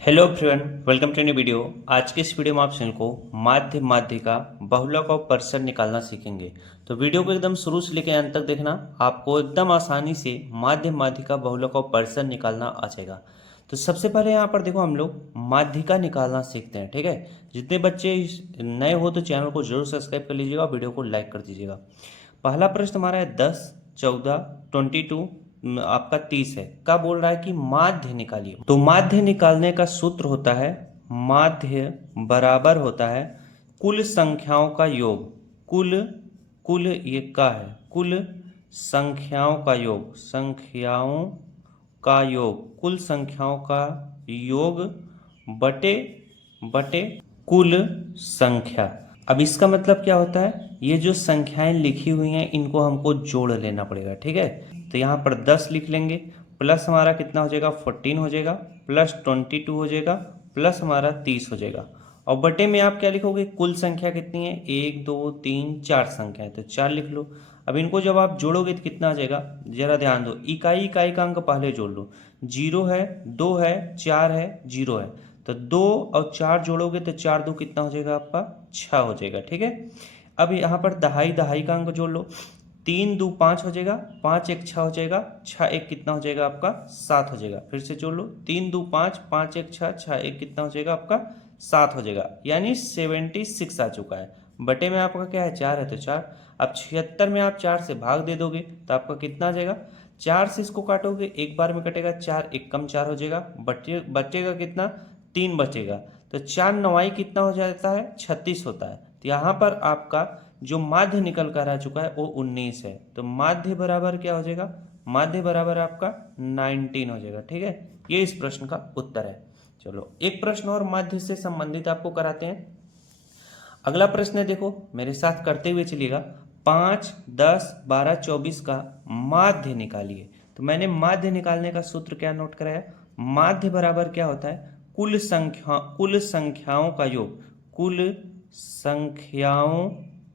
Hello everyone, welcome to new video. आज के इस वीडियो में आप चैनल को माध्य माध्यिका बहुलक और परिसर निकालना सीखेंगे। तो वीडियो को एकदम शुरू से लेकर अंत तक देखना, आपको एकदम आसानी से माध्य माध्यिका बहुलक और परिसर निकालना आ जाएगा। तो सबसे पहले यहाँ पर देखो, हम लोग माध्यिका निकालना सीखते हैं। ठीक है, जितने बच्चे नए हो तो चैनल को जरूर सब्सक्राइब कर लीजिएगा, वीडियो को लाइक कर दीजिएगा। पहला प्रश्न हमारा है 10, 14, 22 आपका 30 है। क्या बोल रहा है कि माध्य निकालिए। तो माध्य निकालने का सूत्र होता है, माध्य बराबर होता है कुल संख्याओं का योग। कुल कुल ये का है, कुल संख्याओं का योग, संख्याओं का योग, कुल संख्याओं का योग बटे बटे कुल संख्या। अब इसका मतलब क्या होता है, ये जो संख्याएं लिखी हुई हैं इनको हमको जोड़ लेना पड़ेगा। ठीक है, तो यहाँ पर 10 लिख लेंगे, प्लस हमारा कितना हो जाएगा 14 हो जाएगा, प्लस 22 हो जाएगा, प्लस हमारा 30 हो जाएगा। और बटे में आप क्या लिखोगे, कुल संख्या कितनी है, 1 2 3 4 संख्या है तो 4 लिख लो। अब इनको जब आप जोड़ोगे तो कितना आ जाएगा, जरा ध्यान दो, इकाई इकाई का अंक पहले जोड़ लो। 0 है, 2 है, 4 है, 0 है, तो 2 और 4 जोड़ोगे तो 4 2 कितना हो जाएगा आपका 6 हो जाएगा। ठीक है, अब यहाँ पर दहाई दहाई का अंक जोड़ लो। 3 2 5 हो जाएगा, 5 1 6 हो जाएगा, 6 1 कितना हो जाएगा आपका 7 हो जाएगा। फिर से जोड़ लो, 3 2 5, 5 1 6, 6 1 कितना हो जाएगा आपका 7 हो जाएगा, यानी 76 आ चुका है। बटे में आपका क्या है 4 है तो 4। अब 76 में आप 4 से भाग दे दोगे तो आपका कितना आ जाएगा, 4 से इसको काटोगे एक बार में कटेगा, 4 1 कम 4 हो जाएगा, बचेगा कितना 3 बचेगा। तो 4 9 कितना हो जाता है 36 होता है। तो यहाँ पर आपका जो माध्य निकल कर आ चुका है वो 19 है। तो माध्य बराबर क्या हो जाएगा, माध्य बराबर आपका 19 हो जाएगा। ठीक है, ये इस प्रश्न का उत्तर है। चलो एक प्रश्न और माध्य से संबंधित आपको कराते हैं। अगला प्रश्न है, देखो मेरे साथ करते हुए चलिएगा। 5 10 12 24 का माध्य निकालिए। तो मैंने माध्य निकालने का सूत्र क्या नोट कराया, माध्य बराबर क्या होता है, कुल संख्याओं का योग, कुल संख्याओं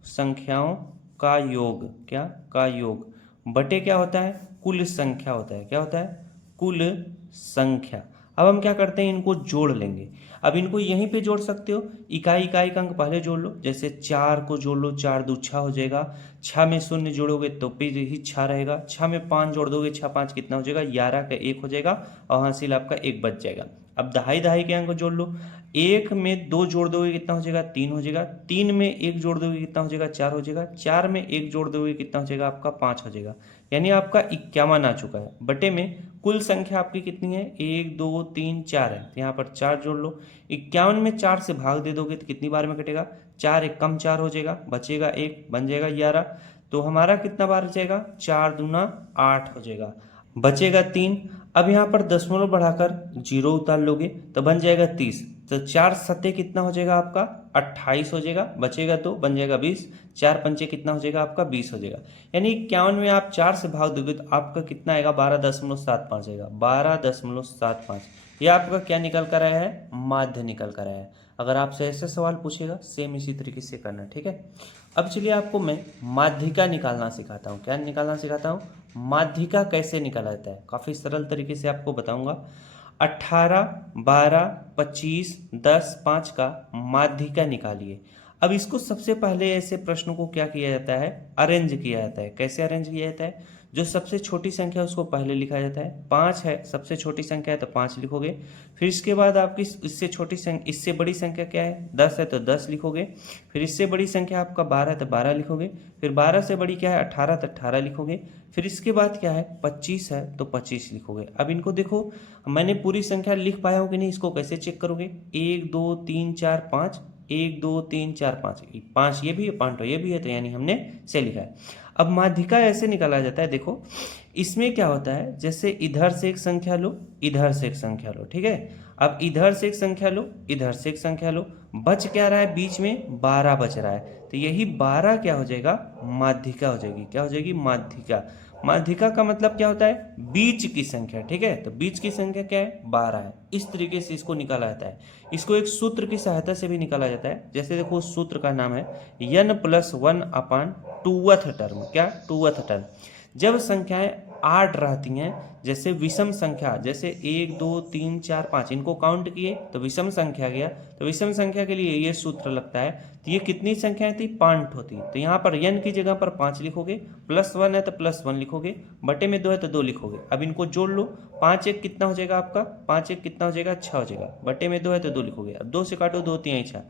संख्याओं का योग, क्या का योग, बटे क्या होता है कुल संख्या होता है, क्या होता है कुल संख्या। अब हम क्या करते हैं, इनको जोड़ लेंगे। अब इनको यहीं पे जोड़ सकते हो, इकाई इकाई का अंक पहले जोड़ लो। जैसे 4 को जोड़ लो, 4 2 6 हो जाएगा, 6 में 0 जोड़ोगे तो फिर ही 6 रहेगा, 6 में 5 जोड़ दोगे, 6 5 कितना हो जाएगा 11 का 1 हो जाएगा, और हासिल आपका 1 बच जाएगा। अब दहाई दहाई के अंक जोड़ लो, 1 में 2 जोड़ दोगे कितना हो जाएगा 3 हो जाएगा, 3 में 1 जोड़ दोगे कितना हो जाएगा 4 हो जाएगा, 4 में 1 जोड़ दोगे कितना हो जाएगा आपका 5 हो जाएगा, यानी आपका 51 आ चुका है। बटे में कुल संख्या आपकी कितनी है 1 2 3 4 है, तो यहाँ पर 4 जोड़ लो। 51 में 4 से भाग दे दोगे तो कितनी बार में कटेगा, 4 1 कम 4 हो जाएगा, बचेगा 1, बन जाएगा 11। तो हमारा कितना बार बचेगा, 4 दूना 8 हो जाएगा, बचेगा 3। अब यहाँ पर दशमलव बढ़ाकर 0 उतार लोगे तो बन जाएगा 30। तो 4 सत्ते कितना हो जाएगा आपका 28 हो जाएगा, बचेगा 2, बन जाएगा 20। 4 पंचे कितना हो जाएगा आपका 20 हो जाएगा, यानी 51 में आप 4 से भाग दोगे तो आपका कितना आएगा 12.75 आएगा, 12.75। ये आपका क्या निकल कर आया है, माध्य निकल कर आया है। अगर आपसे ऐसे सवाल पूछेगा सेम इसी तरीके से करना। ठीक है, अब चलिए आपको मैं माध्यिका निकालना सिखाता हूँ। क्या निकालना सिखाता हूँ, माध्यिका कैसे निकाला जाता है, काफ़ी सरल तरीके से आपको बताऊंगा। 18 12 25 10 5 का माध्यिका निकालिए। अब इसको सबसे पहले ऐसे प्रश्नों को क्या किया जाता है, अरेंज किया जाता है। कैसे अरेंज किया जाता है, जो सबसे छोटी संख्या है उसको पहले लिखा जाता है। 5 है सबसे छोटी संख्या है तो 5 लिखोगे। फिर इसके बाद आपकी इससे छोटी संख्या, इससे बड़ी संख्या क्या है 10 है तो 10 लिखोगे। फिर इससे बड़ी संख्या आपका 12 है तो 12 लिखोगे। फिर 12 से बड़ी क्या है 18 तो 18 लिखोगे। फिर इसके बाद क्या है 25 है तो 25 लिखोगे। अब इनको देखो, मैंने पूरी संख्या लिख पाया हूँ कि नहीं, इसको कैसे चेक करोगे, 1 2 3 4 5, 1 2 3 4 5, 5 ये भी है 5 ये भी है, तो यानी हमने से लिखा है। अब माध्यिका ऐसे निकाला जाता है, देखो इसमें क्या होता है, जैसे इधर से एक संख्या लो, इधर से एक संख्या लो। ठीक है, अब इधर से एक संख्या लो, इधर से एक संख्या लो, बच क्या रहा है बीच में 12 बच रहा है, तो यही 12 क्या हो जाएगा माध्यिका हो जाएगी। क्या हो जाएगी माध्यिका। माध्यिका का मतलब क्या होता है, बीच की संख्या। ठीक है, तो बीच की संख्या क्या है 12 है। इस तरीके से इसको निकाला जाता है। इसको एक सूत्र की सहायता से भी निकाला जाता है। जैसे देखो उस सूत्र का नाम है n+1/2th टर्म। क्या 2th टर्म, जब संख्याएं 8 रहती हैं जैसे विषम संख्या, जैसे 1 2 3 4 5 इनको काउंट किए तो विषम संख्या गया, तो विषम संख्या के लिए ये सूत्र लगता है। तो ये कितनी संख्याएं थी, 5 होती। तो यहाँ पर n की जगह पर 5 लिखोगे, +1 है तो +1 लिखोगे, बटे में 2 है तो 2 लिखोगे। अब इनको जोड़ लो, 5 1 कितना हो जाएगा आपका, 5 1 कितना हो जाएगा, 6 हो जाएगा, बटे में 2 है तो 2 लिखोगे। अब 2 से काटो, 2 3 6।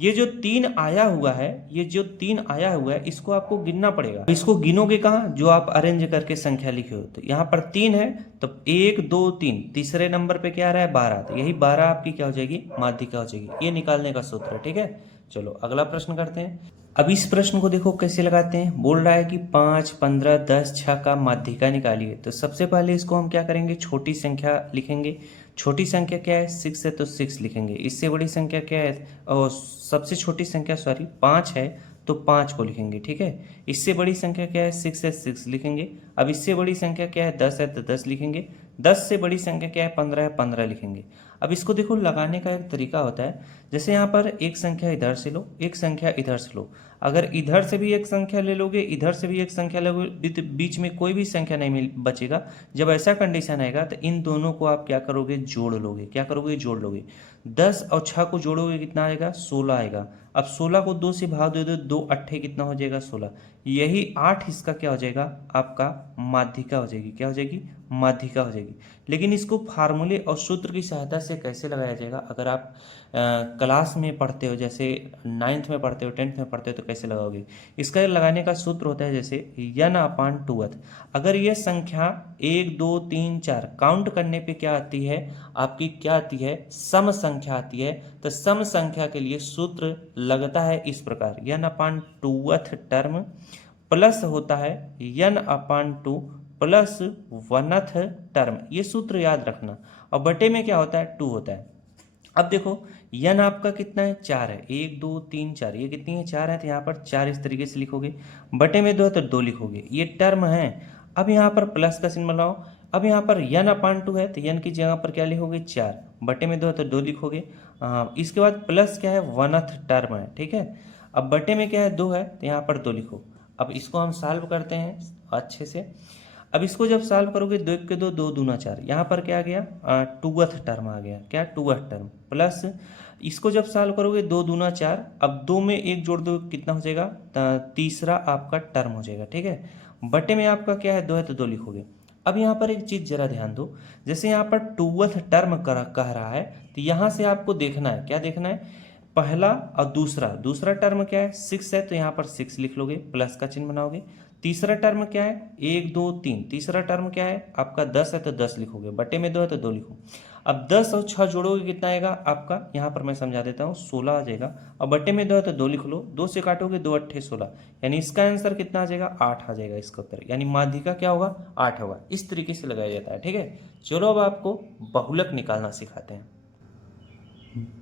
ये जो 3 आया हुआ है, ये जो 3 आया हुआ है, इसको आपको गिनना पड़ेगा। इसको गिनोगे कहाँ, जो आप अरेंज करके संख्या लिखे हो। तो यहाँ पर 3 है तो 1 2 3, तीसरे नंबर पे क्या आ रहा है, 12। तो यही 12 आपकी क्या हो जाएगी, माध्यिका हो जाएगी। ये निकालने का सूत्र है, ठीक है। चलो अगला प्रश्न करते हैं। अब इस प्रश्न को देखो कैसे लगाते हैं। बोल रहा है कि 5 15 10 6 का माध्यिका निकालिए। तो सबसे पहले इसको हम क्या करेंगे, छोटी संख्या लिखेंगे। छोटी संख्या क्या है, 6 है तो 6 लिखेंगे। इससे बड़ी संख्या क्या है, और सबसे छोटी संख्या 5 है तो 5 को लिखेंगे, ठीक है। इससे बड़ी संख्या क्या है, 6 है, 6 लिखेंगे। अब इससे बड़ी संख्या क्या है, 10 है तो 10 लिखेंगे। 10 से बड़ी संख्या क्या है, 15 है, 15 लिखेंगे। अब इसको देखो, लगाने का एक तरीका होता है। जैसे यहाँ पर एक संख्या इधर से लो, एक संख्या इधर से लो। अगर इधर से भी एक संख्या ले लोगे, इधर से भी एक संख्या लोगे, तो बीच में कोई भी संख्या नहीं बचेगा। जब ऐसा कंडीशन आएगा तो इन दोनों को आप क्या करोगे, जोड़ लोगे। क्या करोगे, जोड़ लोगे। 10 और 6 को जोड़ोगे कितना आएगा, 16 आएगा। अब 16 को 2 से भाग दे दो, 2 अट्ठे कितना हो जाएगा, 16। यही 8 इसका क्या हो जाएगा, आपका माध्यिका हो जाएगी। क्या हो जाएगी, माध्यिका हो जाएगी। लेकिन इसको फार्मूले और सूत्र की सहायता से कैसे लगाया जाएगा, अगर आप क्लास में पढ़ते हो, जैसे 9th में पढ़ते हो, 10th में पढ़ते हो, तो कैसे लगाओगे। इसका लगाने का सूत्र होता है जैसे n/2th। अगर ये संख्या 1 2 3 4 काउंट करने पे क्या आती है आपकी, क्या आती है, सम संख्या आती है। तो सम संख्या के लिए सूत्र लगता है इस प्रकार, n/2th टर्म प्लस होता है n/2 प्लस 1th टर्म। ये सूत्र याद रखना। और बटे में क्या होता है, 2 होता है। अब देखो n आपका कितना है, 4 है। 1 2 3 4, ये कितनी है, 4 है। तो यहाँ पर 4 इस तरीके से लिखोगे, बटे में 2 है तो 2 लिखोगे। ये टर्म है। अब यहाँ पर प्लस का चिन्ह बनाओ। अब यहाँ पर n/2 है तो n की जगह पर क्या लिखोगे, 4, बटे में 2 है तो 2 लिखोगे। इसके बाद प्लस क्या है, 1th टर्म है, ठीक है। अब बटे में क्या है, 2 है तो यहाँ पर 2 लिखो। अब इसको हम सॉल्व करते हैं अच्छे से। अब इसको जब सॉल्व करोगे, 2 1 के 2, 2 दूना 4, यहाँ पर क्या आ गया, 2th टर्म आ गया। क्या, 2th टर्म प्लस इसको जब सॉल्व करोगे, 2 दूना 4, अब 2 में 1 जोड़ दो कितना हो जाएगा, तीसरा आपका टर्म हो जाएगा, ठीक है। बटे में आपका क्या है, 2 है तो 2 लिखोगे। अब यहाँ पर एक चीज़ जरा ध्यान दो, जैसे यहाँ पर 2th टर्म कह रहा है, तो यहाँ से आपको देखना है, क्या देखना है, पहला और दूसरा टर्म क्या है, 6 है तो यहाँ पर 6 लिख लोगे, प्लस का चिन्ह बनाओगे। तीसरा टर्म क्या है, 1 2 3, तीसरा टर्म क्या है आपका, 10 है तो 10 लिखोगे, बटे में 2 है तो 2 लिखो। अब 10 और 6 जोड़ोगे कितना आएगा आपका, यहाँ पर मैं समझा देता हूँ, 16 आ जाएगा। और बटे में 2 है तो 2 लिख लो, 2 से काटोगे, 2 अट्ठे 16, यानी इसका आंसर कितना आ जाएगा, 8 आ जाएगा इसका उत्तर। यानी माध्यिका क्या होगा, 8 होगा। इस तरीके से लगाया जाता है, ठीक है। चलो अब आपको बहुलक निकालना सिखाते हैं।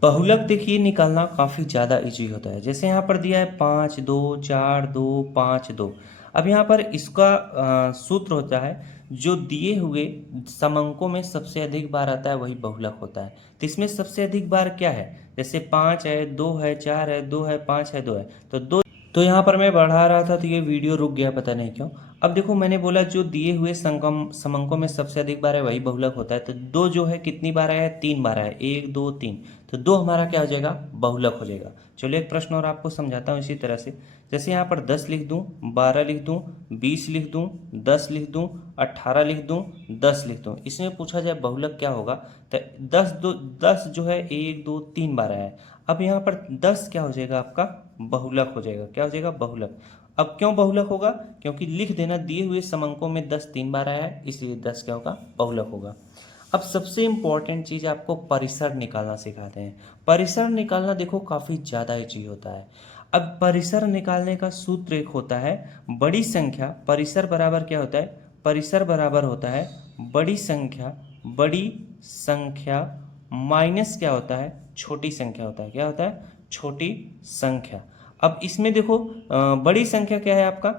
बहुलक देखिए निकालना काफ़ी ज़्यादा इजी होता है। जैसे यहाँ पर दिया है 5 2 4 2 5 2। अब यहाँ पर इसका सूत्र होता है, जो दिए हुए समअंकों में सबसे अधिक बार आता है वही बहुलक होता है। तो इसमें सबसे अधिक बार क्या है, जैसे 5 है, 2 है, 4 है, 2 है, 5 है, 2 है, तो 2। तो यहाँ पर मैं बढ़ा रहा था तो ये वीडियो रुक गया, पता नहीं क्यों। अब देखो मैंने बोला जो दिए हुए समअंकों में सबसे अधिक बार है वही बहुलक होता है। तो 2 जो है कितनी बार आया है, 3 बार आया है, 1 2 3। तो 2 हमारा क्या हो जाएगा, बहुलक हो जाएगा। चलो एक प्रश्न और आपको समझाता हूँ इसी तरह से। जैसे यहाँ पर 10 लिख दूँ, 12 लिख दूँ, 20 लिख दूँ, 10 लिख दूँ, 18 लिख दूँ, 10 लिख दूँ। इसमें पूछा जाए बहुलक क्या होगा, तो 10 जो है 1 2 3 बार आया है। अब यहाँ पर 10 क्या हो जाएगा आपका, बहुलक हो जाएगा। क्या हो जाएगा, बहुलक। अब क्यों बहुलक होगा, क्योंकि लिख देना दिए हुए समअंकों में 10 3 बार आया है, इसलिए 10 क्या होगा, बहुलक होगा। अब सबसे इंपॉर्टेंट चीज़ आपको परिसर निकालना सिखाते हैं। परिसर निकालना देखो काफ़ी ज़्यादा इजी होता है। अब परिसर निकालने का सूत्र एक होता है, बड़ी संख्या, परिसर बराबर क्या होता है, परिसर बराबर होता है बड़ी संख्या माइनस क्या होता है, छोटी संख्या होता है। क्या होता है, छोटी संख्या। अब इसमें देखो बड़ी संख्या क्या है आपका,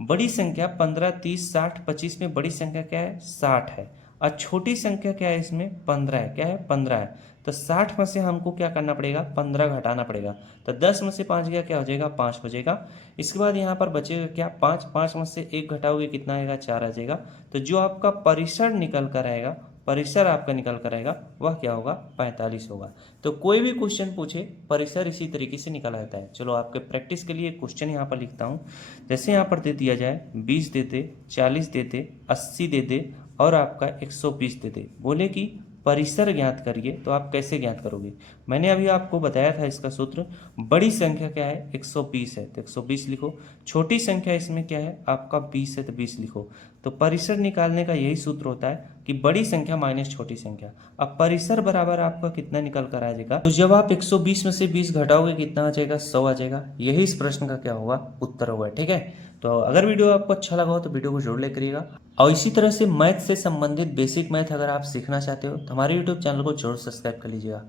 बड़ी संख्या 15 30 60 25 में बड़ी संख्या क्या है, 60 है। और छोटी संख्या क्या है इसमें 15 है, क्या है 15 है। तो 60 में से हमको क्या करना पड़ेगा 15 घटाना पड़ेगा। तो 10 में से 5 गया क्या हो जाएगा 5 बचेगा। इसके बाद यहाँ पर बचेगा क्या 5, 5 में से 1 घटाओगे कितना आएगा 4 आ जाएगा। तो जो आपका परिसर निकल कर आएगा, परिसर आपका निकल कर आएगा वह क्या होगा 45 होगा। तो कोई भी क्वेश्चन पूछे परिसर इसी तरीके से निकल आता है। चलो आपके प्रैक्टिस के लिए क्वेश्चन यहाँ पर लिखता हूँ। जैसे यहाँ पर दे दिया जाए 20 देते, 40 देते, 80 देते और आपका 120 देते, बोले कि परिसर ज्ञात करिए, तो आप कैसे ज्ञात करोगे। मैंने अभी आपको बताया था इसका सूत्र। बड़ी संख्या क्या है 120 है तो 120 लिखो। छोटी संख्या इसमें क्या है आपका 20 है तो 20 लिखो। तो परिसर निकालने का यही सूत्र होता है कि बड़ी संख्या माइनस छोटी संख्या। अब परिसर बराबर आपका कितना निकल कर आ जाएगा, तो जब आप 120 में से 20 घटाओगे कितना आ जाएगा 100 आ जाएगा। यही इस प्रश्न का क्या होगा उत्तर होगा। ठीक है, तो अगर वीडियो आपको अच्छा लगा हो तो वीडियो को जरूर लाइक करिएगा। और इसी तरह से मैथ से संबंधित बेसिक मैथ अगर आप सीखना चाहते हो तो हमारे यूट्यूब चैनल को जरूर सब्सक्राइब कर लीजिएगा।